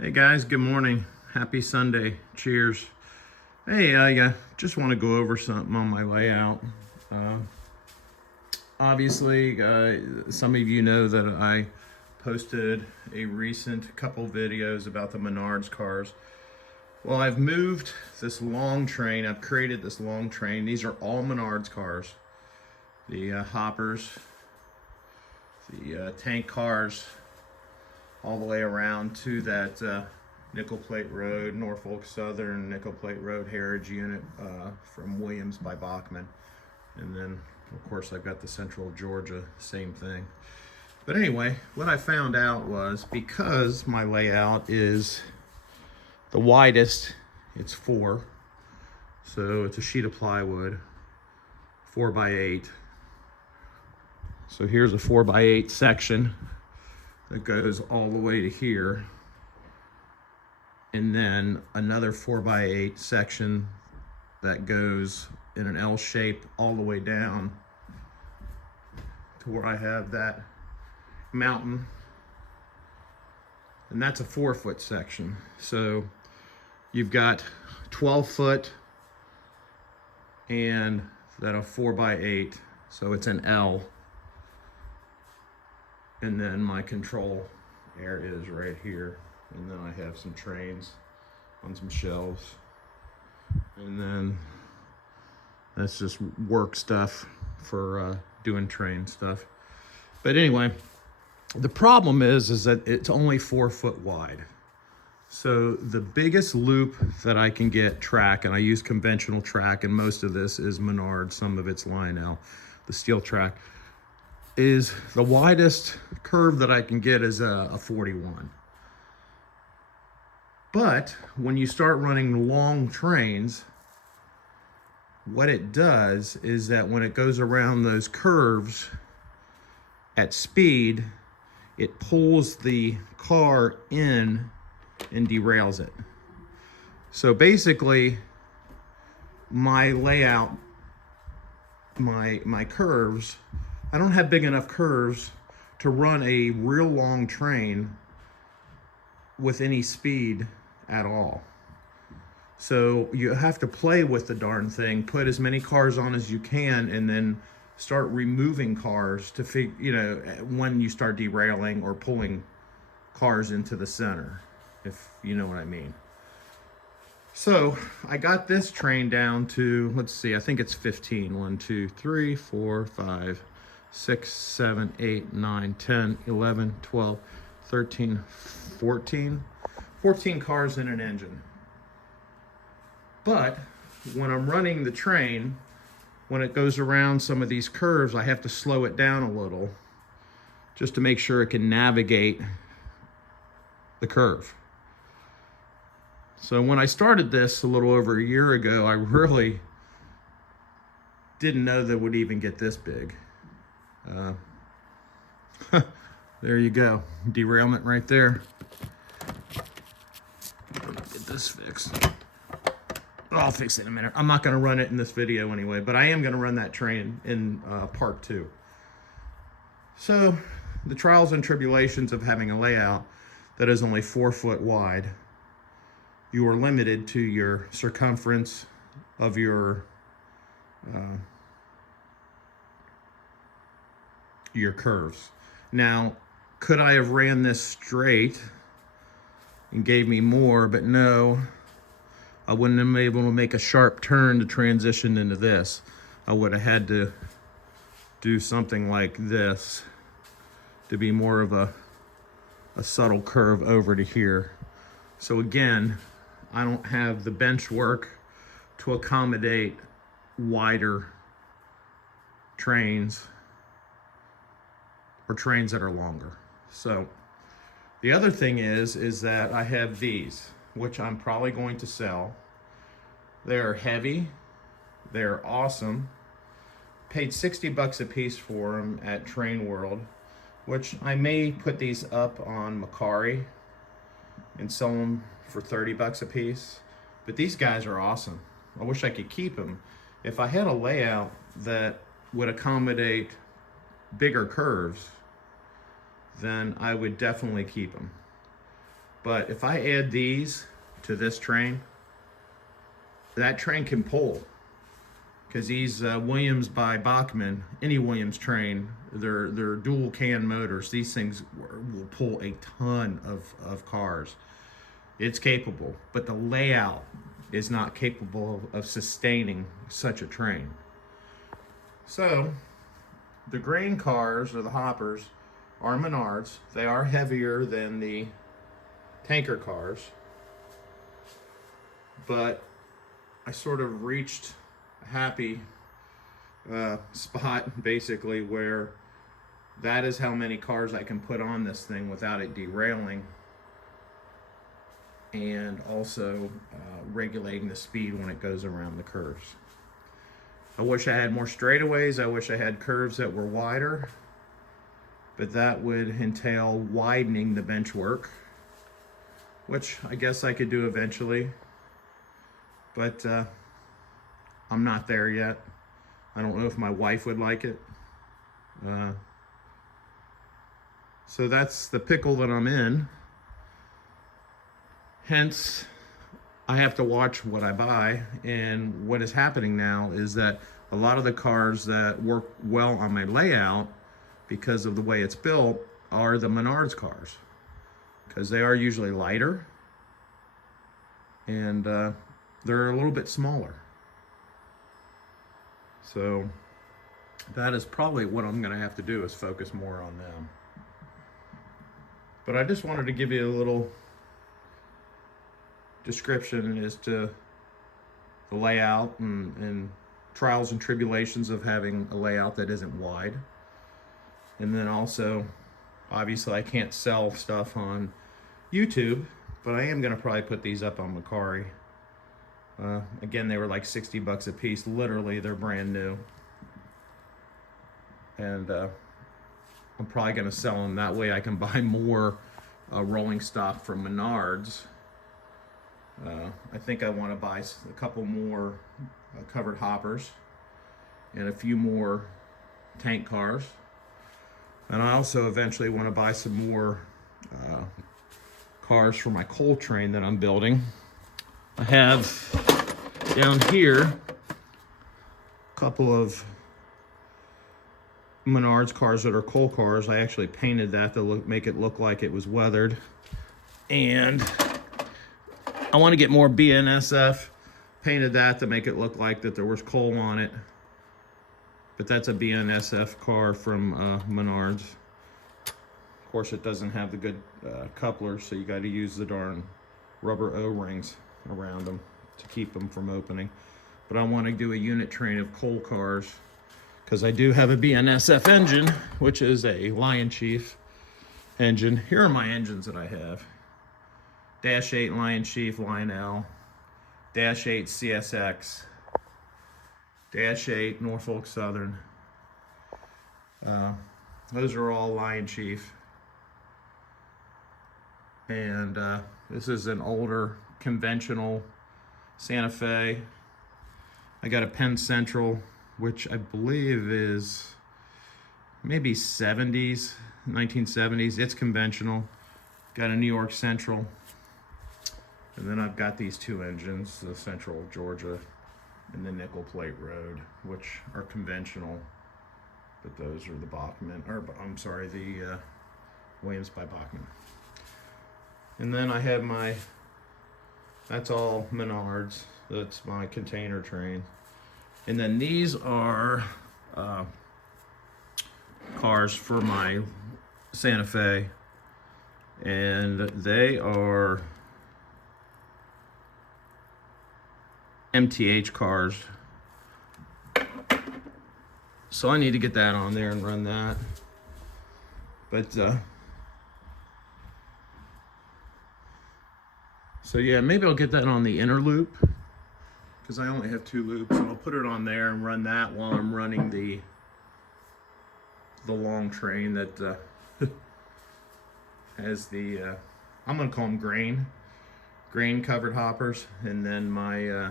Hey guys, good morning. Happy Sunday. Cheers. Hey, I just want to go over something on my layout. Uh, Obviously, some of you know that I posted a recent couple videos about the MENARDS cars. Well, I've moved this long train. I've created this long train. These are all MENARDS cars. The hoppers, the tank cars, all the way around to that Nickel Plate Road, Norfolk Southern, Nickel Plate Road Heritage unit from Williams by Bachman. And then, of course, I've got the Central Georgia, same thing. But anyway, what I found out was because my layout is the widest, it's 4. So it's a sheet of plywood, 4x8. So here's a 4x8 section that goes all the way to here, and then another 4x8 section that goes in an L shape all the way down to where I have that mountain, and that's a 4-foot section. So you've got 12 foot and then a 4x8, so it's an L. And then my control area is right here. And then I have some trains on some shelves. And then that's just work stuff for doing train stuff. But anyway, the problem is that it's only 4 foot wide. So the biggest loop that I can get track, and I use conventional track, and most of this is Menards, some of it's Lionel, the steel track, is the widest curve that I can get is a 41. But when you start running long trains, what it does is that when it goes around those curves at speed, it pulls the car in and derails it. So basically, my layout, my curves, I don't have big enough curves to run a real long train with any speed at all. So you have to play with the darn thing, put as many cars on as you can, and then start removing cars to when you start derailing or pulling cars into the center, if you know what I mean. So I got this train down to, let's see, I think it's 15. 1, 2, 3, 4, 5, 6, 7, 8, 9, 10, 11, 12, 13, 14. 14 cars in an engine. But when I'm running the train, when it goes around some of these curves, I have to slow it down a little just to make sure it can navigate the curve. So when I started this a little over a year ago, I really didn't know that it would even get this big. There you go, derailment right there. Let me get this fixed. I'll fix it in a minute. I'm not going to run it in this video anyway, but I am going to run that train in part 2. So the trials and tribulations of having a layout that is only 4 foot wide, you are limited to your circumference of your curves. Now, could I have ran this straight and gave me more? But no, I wouldn't have been able to make a sharp turn to transition into this. I would have had to do something like this to be more of a subtle curve over to here. So again, I don't have the bench work to accommodate wider trains or trains that are longer. So the other thing is that I have these, which I'm probably going to sell. They're heavy, they're awesome. Paid 60 bucks a piece for them at Train World, which I may put these up on MERCARI and sell them for 30 bucks a piece. But these guys are awesome. I wish I could keep them. If I had a layout that would accommodate bigger curves, then I would definitely keep them. But if I add these to this train, that train can pull. Because these Williams by Bachmann, any Williams train, they're dual can motors. These things will pull a ton of cars. It's capable, but the layout is not capable of sustaining such a train. So the grain cars, or the hoppers, are Menards. They are heavier than the tanker cars, but I sort of reached a happy spot, basically, where that is how many cars I can put on this thing without it derailing, and also regulating the speed when it goes around the curves. I wish I had more straightaways. I wish I had curves that were wider, but that would entail widening the bench work, which I guess I could do eventually, but I'm not there yet. I don't know if my wife would like it. So that's the pickle that I'm in. Hence, I have to watch what I buy, and what is happening now is that a lot of the cars that work well on my layout, because of the way it's built, are the Menards cars, because they are usually lighter, and they're a little bit smaller. So that is probably what I'm going to have to do, is focus more on them. But I just wanted to give you a little description as to the layout and trials and tribulations of having a layout that isn't wide. And then also, obviously I can't sell stuff on YouTube, but I am going to probably put these up on MERCARI. Again, they were like 60 bucks a piece. Literally, they're brand new. And I'm probably going to sell them. That way I can buy more rolling stock from Menards. I think I want to buy a couple more covered hoppers and a few more tank cars. And I also eventually want to buy some more cars for my coal train that I'm building. I have down here a couple of Menards cars that are coal cars. I actually painted that to make it look like it was weathered. And I want to get more BNSF. Painted that to make it look like that there was coal on it. But that's a BNSF car from Menards. Of course, it doesn't have the good couplers, so you got to use the darn rubber O-rings around them to keep them from opening. But I want to do a unit train of coal cars, because I do have a BNSF engine, which is a Lion Chief engine. Here are my engines that I have. Dash 8 Lion Chief LIONEL, Dash 8 CSX, Dash 8 Norfolk Southern. Those are all Lion Chief. And this is an older conventional Santa Fe. I got a Penn Central, which I believe is maybe 70s, 1970s. It's conventional. Got a New York Central. And then I've got these two engines, the Central Georgia and the Nickel Plate Road, which are conventional, but those are the Bachmann, or I'm sorry, the Williams by Bachmann. And then I have my, that's all Menards. That's my container train. And then these are cars for my Santa Fe, and they are MTH cars. So I need to get that on there and run that. But so yeah, maybe I'll get that on the inner loop, because I only have 2 loops, and I'll put it on there and run that while I'm running the long train that has the I'm gonna call them grain covered hoppers, and then my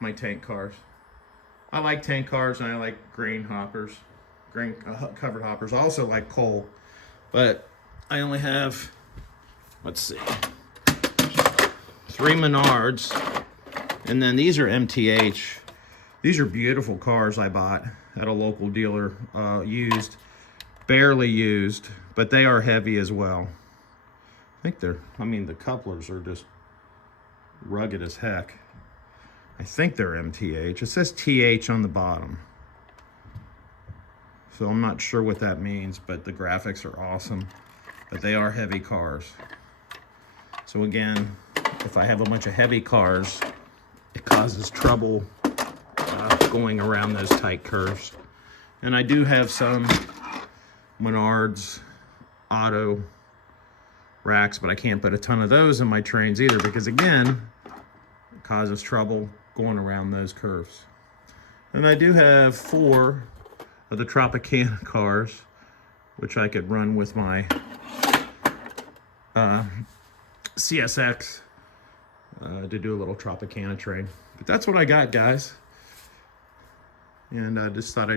my tank cars. I like tank cars, and I like grain hoppers, grain covered hoppers. I also like coal. But I only have, let's see, 3 Menards, and then these are MTH. These are beautiful cars I bought at a local dealer, used, barely used, but they are heavy as well. I think they're, I mean, the couplers are just rugged as heck. I think they're MTH. It says TH on the bottom. So I'm not sure what that means, but the graphics are awesome. But they are heavy cars. So again, if I have a bunch of heavy cars, it causes trouble going around those tight curves. And I do have some Menards auto racks, but I can't put a ton of those in my trains either because, again, it causes trouble going around those curves. And I do have 4 of the Tropicana cars, which I could run with my CSX to do a little Tropicana train. But that's what I got, guys. And I just thought I'd